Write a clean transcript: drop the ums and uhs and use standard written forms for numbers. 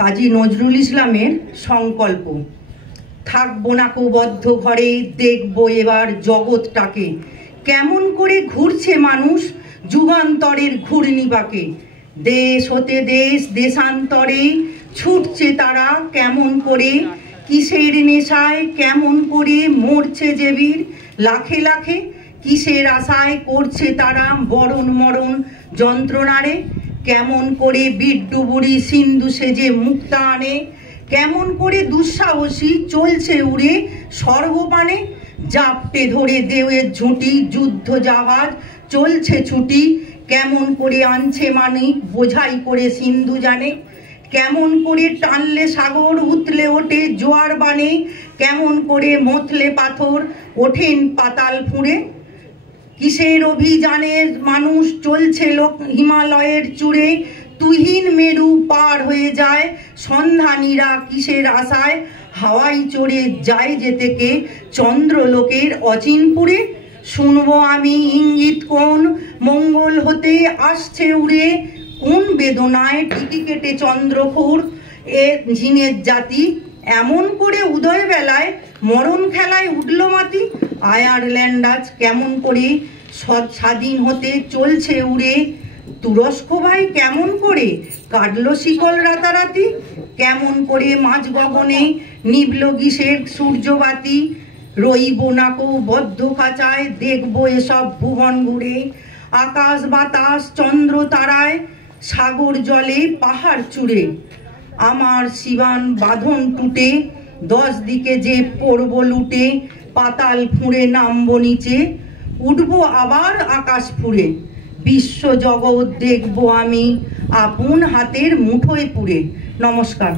কাজী নজরুল ইসলামের সংকল্প। থাকবো না কো বদ্ধ ঘরে, দেখবো এবার জগৎটাকে, কেমন করে ঘুরছে মানুষ যুগান্তরের ঘূর্ণিপাকে। দেশ হতে দেশ দেশান্তরে ছুটছে তারা কেমন করে, কিসের নেশায় কেমন করে মরছে যে বীর লাখে লাখে, কিসের আশায় করছে তারা বরণ মরণ যন্ত্রণারে, কেমন করে বিড্ডুবুড়ি সিন্ধু সেজে মুক্তা আনে, কেমন করে দুঃসাহসী চলছে উড়ে স্বর্গপানে, জাপটে ধরে দেওয়ের ঝুঁটি যুদ্ধ জাহাজ চলছে ছুটি, কেমন করে আনছে মানিক বোঝাই করে সিন্ধু জানে, কেমন করে টানলে সাগর উতলে ওঠে জোয়ার বানে, কেমন করে মথলে পাথর ওঠেন পাতাল ফুঁড়ে, কিসের অভিযানে মানুষ চলছে লোক হিমালয়ের চূড়ে, তুহিন মেরু পার হয়ে যায় সন্ধানীরা কিসের আশায় হাওয়াই চড়ে যায় যেতেকে চন্দ্রলোকের অচিনপুরে। শুনবো আমি ইঙ্গিত কোন মঙ্গল হতে আসছে উড়ে, কোন বেদনায় টিকি কেটে চন্দ্রপুর এ ঝিনের জাতি, এমন করে উদয় বেলায় মরণ খেলায় উঠল মাতি। আয়ারল্যান্ড আজ কেমন করে স্বাধীন হতে চলছে উড়ে, তুরস্ক ভাই কেমন করে কাটলো শিকল রাতারাতি, কেমন করে মাঝ গগনে নিবল গিসের সূর্যবাতি, রইব নাকো বদ্ধ খাঁচায় দেখবো এসব ভুবন ঘুরে, আকাশ বাতাস চন্দ্র তারায় সাগর জলে পাহাড় চূড়ে, আমার শিবান বাঁধন টুটে 10 দিকে যে পড়ব লুটে, পাতাল ফুঁড়ে নামবো নিচে উঠবো আবার আকাশ ফুঁড়ে, বিশ্ব জগৎ দেখবো আমি আপন হাতের মুঠোয় পুরে। নমস্কার।